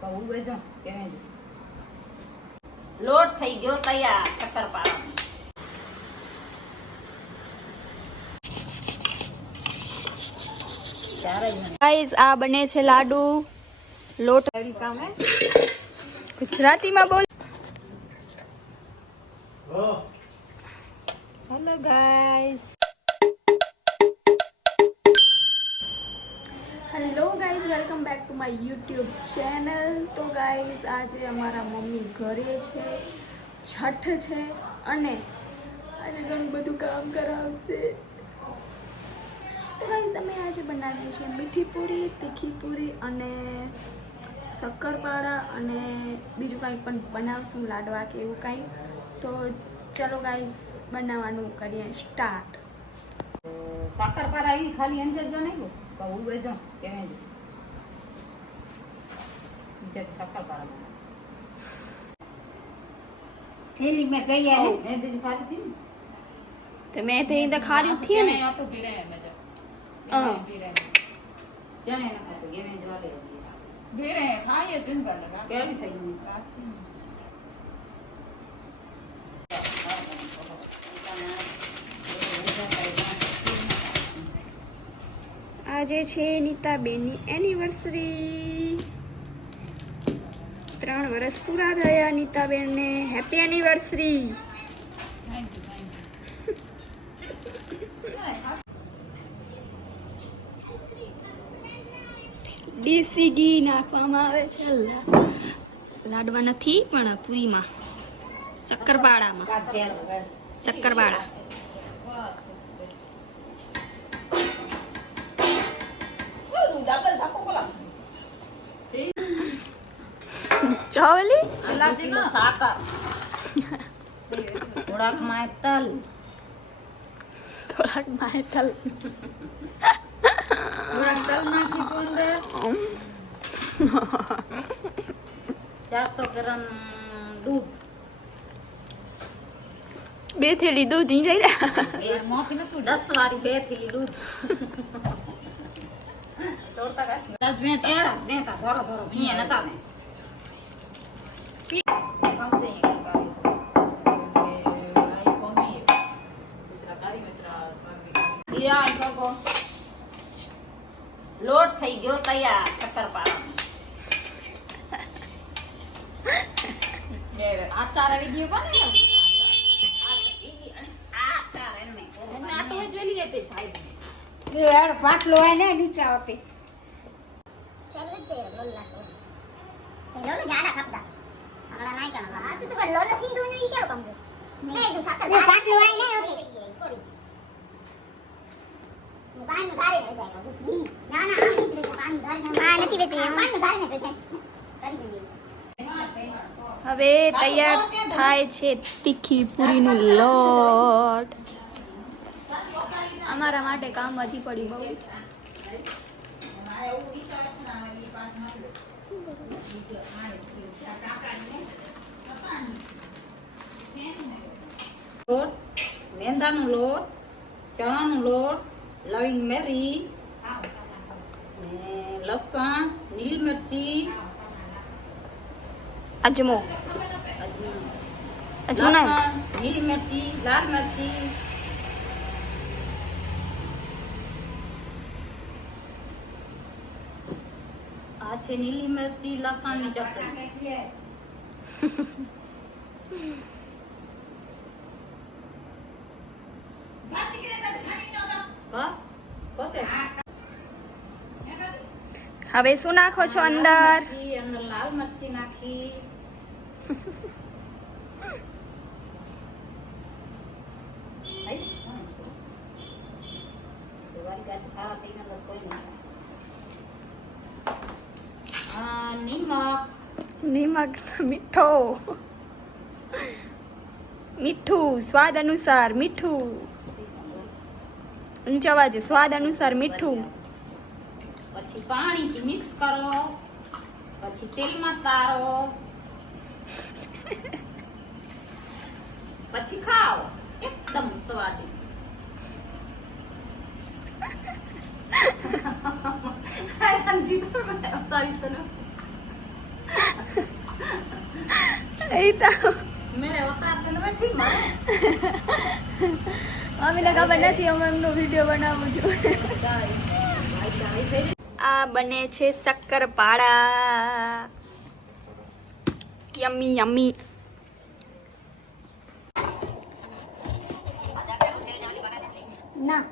કહું બેજો કેમ લોટ થઈ ગયો તૈયાર શક્કરપારાનો ચારે ગાઈઝ આ બને છે લાડુ. લોટ કામે ગુજરાતીમાં બોલ. Hello guys hello welcome back to my YouTube channel. તો ગાઈઝ, આજે અમારા મમ્મી ઘરે છે, છઠ છે અને આજે ઘણું બધું કામ કરાવશે. તો ગાઈઝ, અમે આજે બનાવીએ છીએ મીઠી પૂરી, તીખી પૂરી અને શક્કરપારા અને બીજું કંઈ પણ બનાવશું, લાડવા કે એવું કાંઈ. તો ચલો ગાઈઝ, બનાવવાનું કરીએ સ્ટાર્ટ. શક્કરપારા એ ખાલી અંજર જો નહીં કહું વેજો કેમ જે થેલી મેં તે મેં દીધી ખાલી હતી ને. તો મેં તો થी ને. હા. ચણે ન ખાતું ગેમે જવા દે કેવી થઈ ગઈ? આજે છે નીતાબેનની એનિવર્સરી ત્રણ વર્ષ પૂરા થયા નીતાબેનને હેપી એનિવર્સરી દેશી ઘી નાખવામાં આવે છે લાડવા નથી પણ પૂરીમાં. શક્કરપાડામાં શક્કરપાડા ચાવલી? કિલો સાકર. થોડાકમાં તલ થોડાક થોડાક તલ નાખીશું અંદર. ચારસો ગ્રામ દૂધ. બે થેલી દૂધ ઈ બે દસ વાળી બે થેલી દૂધ. જ ધોરો ધોરો ઘીએ નતા ને લોટ થઈ ગયો તૈયાર શક્કરપારાનો આચાર આવી ગયો પણ પાટલો હોય ને નીચા હોતી એ પાટલો હોય ને હોતી હવે તૈયાર થાય છે તીખી પૂરીનું લોટ. અમારા માટે કામ વધી પડ્યું બહુ. જ લોટ મેંદાનો લોટ ચણાનો લોટ લવિંગ મેરી ને લસણ લીલી મરચી અજમો અજમો અજમો ના લસણ લીલી મરચી લાલ મરચી આ છે લીલી મરચી લસણની ચટણી હા પોતે હવે શું નાખો છો અંદર? અંદર લાલ મરચી નાખી નિમક, મીઠો. મીઠું, સ્વાદ અનુસાર મીઠું. અવાજે સ્વાદ અનુસાર મીઠું. પછી પાણીથી મિક્સ કરો. પછી તેલમાં તારો. પછી ખાઓ. એકદમ સ્વાદિષ્ટ. મેરે ઓકાત તો નથી મારે મમ્મીને ખબર નથી હું એમનો વીડિયો બનાવું છું. આ બને છે શક્કરપાળા. યમ્મી યમ્મી ના.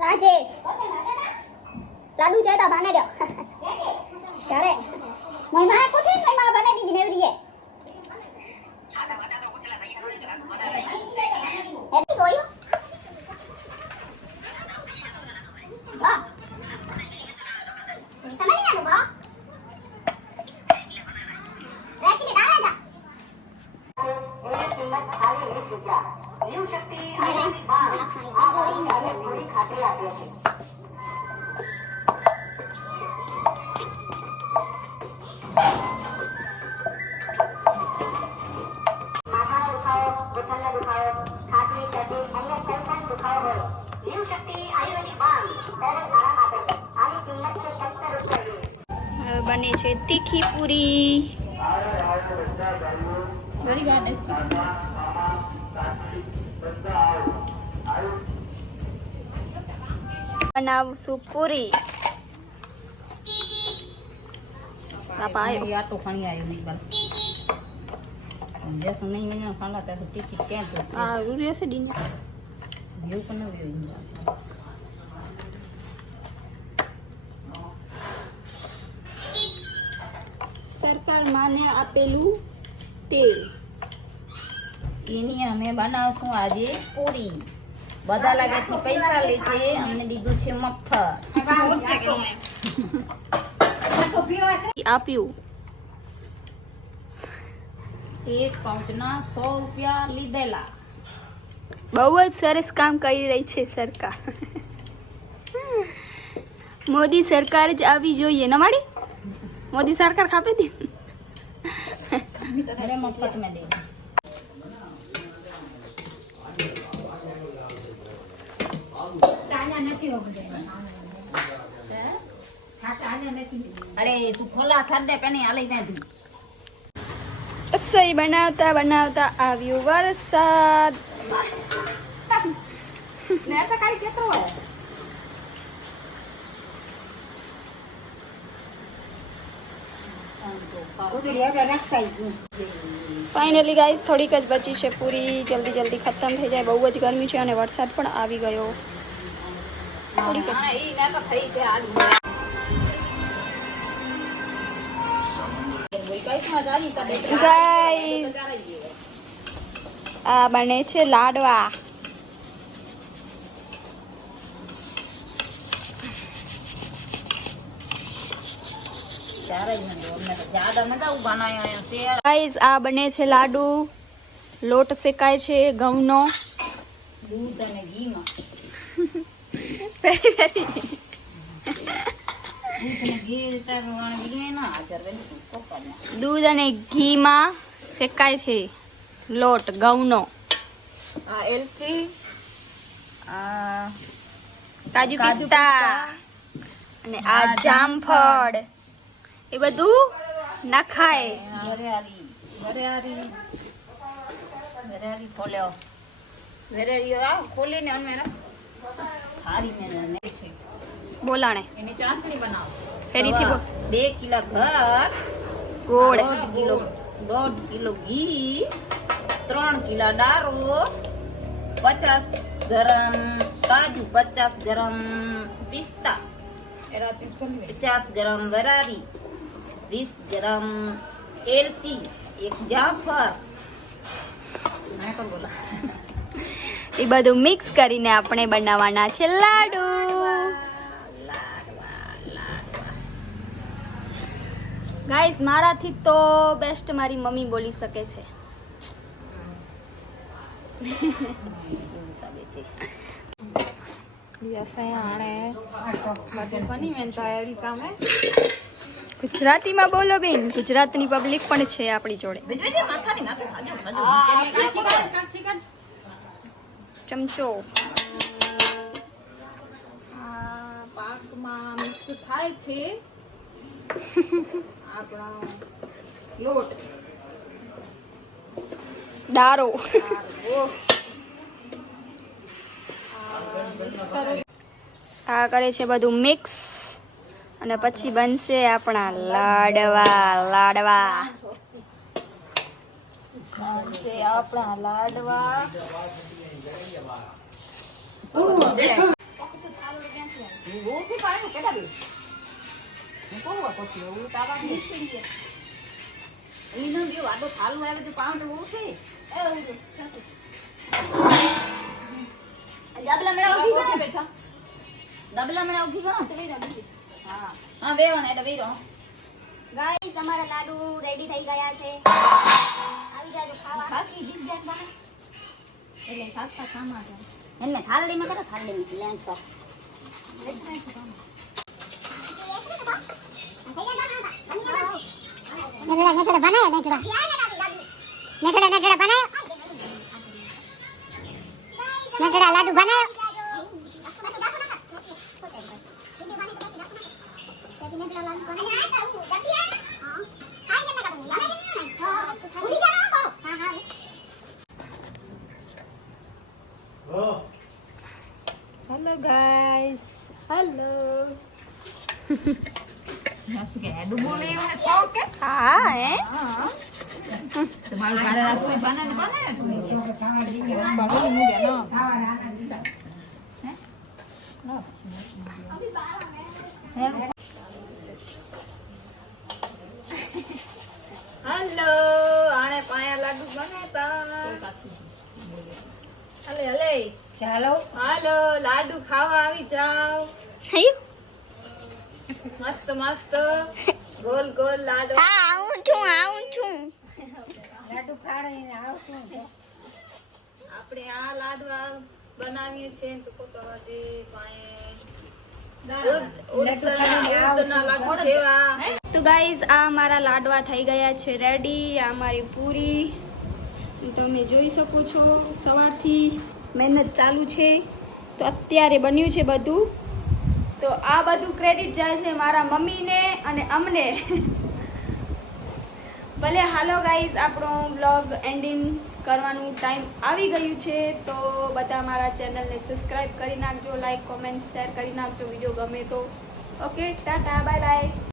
રાજેશ. લાડુ છે તો બાને દો ત્યારે. મયમાં કોથે મયમાં બને દીધી ને બનાવશું પૂરી. બાપા આવ્યો આ તો ખણી આવ્યો બલ જૈસો નહીં મને ખાના તો ટિકિટ ક્યાં તો આ રૂરિયો છે ડીને. વ્યૂ પણ વ્યૂ સરકાર માને આપેલું તેલ. એની અમે બનાવશું આજે પૂરી. બધા લાગેથી પૈસા લે છે અમને દીધું છે મફત. આપ્યું. એક પાઉચના સો રૂપિયા લીધેલા. બહુ જ સરસ કામ કરી રહી છે સરકાર. મોદી સરકાર જ આવી જોઈએ ન માડી મોદી સરકાર ખાપી દી. અરે મફત મેં દે. અરે તું ખોલા રસોઈ બનાવતા બનાવતા આવ્યું વરસાદ. ફાઇનલી ગાઈસ થોડીક જ બચી છે પૂરી. જલ્દી જલ્દી ખતમ થઈ જાય. બહુ જ ગરમી છે અને વરસાદ પણ આવી ગયો. આ બને છે લાડવા. આ બને છે લાડુ. લોટ શેકાય છે ઘઉંનો દૂધ અને ઘીમાં. દૂધ અને ઘીમાં શેકાય છે. લોટ ઘઉંનો. આ એલચી કાજુ પિસ્તા. અને આ જામફળ. એ બધું નખાય. વરિયાળી. વરિયાળી. વરિયાળી ખોલ્યો. વરિયાળી આ ખોલીને અમે બોલાણે. એની ચાસણી બનાવો. ફરીથી બોલ. સવા બે કિલો ઘર ગોળ. દોઢ કિલો દોઢ કિલો ઘી ત્રણ કિલો દારૂ પચાસ ગરમ કાજુ પચાસ ગરમ પિસ્તા પચાસ ગરમ વરારી વીસ ગરમ એલચી એક જાફર. મેં પણ બોલા. એ બધું મિક્સ કરીને આપણે બનાવવાના છે લાડુ. ગાઈઝ મારાથી તો બેસ્ટ મારી મમ્મી બોલી શકે છે. ગુજરાતીમાં બોલો બેન ગુજરાતની પબ્લિક પણ છે આપણી જોડે. ચમચો. પાકમાં મિક્સ થાય છે. આપણો લોટ. દારો. આ કરે છે બધું મિક્સ. અને પછી બનશે આપણા લાડવા લાડવા. છે આપણા લાડવા ઓછી પાણી કેટલા દે હું કહું આ પછી એવું તાવા મિક્સિંગ છે એનો બી વાડો થાલું આવે તો પાઉન્ડ ઓછી ડબલા મેળા ઉભી ગણો બેઠા ડબલા મેળા ઉભી ગણો હા હા વેવણ એટલે વેરો ગાઈસ અમારા લાડુ રેડી થઈ ગયા છે. આવી જાજો ખાવા. ખાકી દીપ જાય બને એટલે સાત સાત સામા છે એમને થાળીમાં કરો થાળીમાં લેન્સ તો નેચડા નેચડા બનાય નેચડા નેચડા નેચડા બનાય. નેચડા લાડુ બનાય હેલો ગાઈસ હેલો શું કે હેડું બોલે એવું ને શોખ કે હા હે ઘરે રસોઈ બને ને બને બળવું નું બેનો. હેલો આણે પાયા લાડુ બનાતા હલે હલે. ચાલો. હાલો લાડુ ખાવા આવી જાવ મસ્ત મસ્ત. ગોલ ગોલ લાડુ. હા આવું છું આવું છું આપણે આ લાડવા બનાવીએ છીએ તો કોતો હજી તો ગાઈઝ આ મારા લાડવા થઈ ગયા છે રેડી આ મારી પૂરી. તમે જોઈ શકો છો સવારથી. મહેનત ચાલુ છે. તો અત્યારે બન્યું છે બધું. તો આ બધું ક્રેડિટ જાય છે મારા મમ્મીને અને અમને. ભલે હાલો ગાઈઝ આપણો બ્લોગ એન્ડિંગ કરવાનું ટાઈમ આવી ગયું છે, તો બધા મારા ચેનલને સબસ્ક્રાઈબ કરી નાખજો લાઈક કોમેન્ટ શેર કરી નાખજો વીડિયો ગમે તો. Okay tata bye bye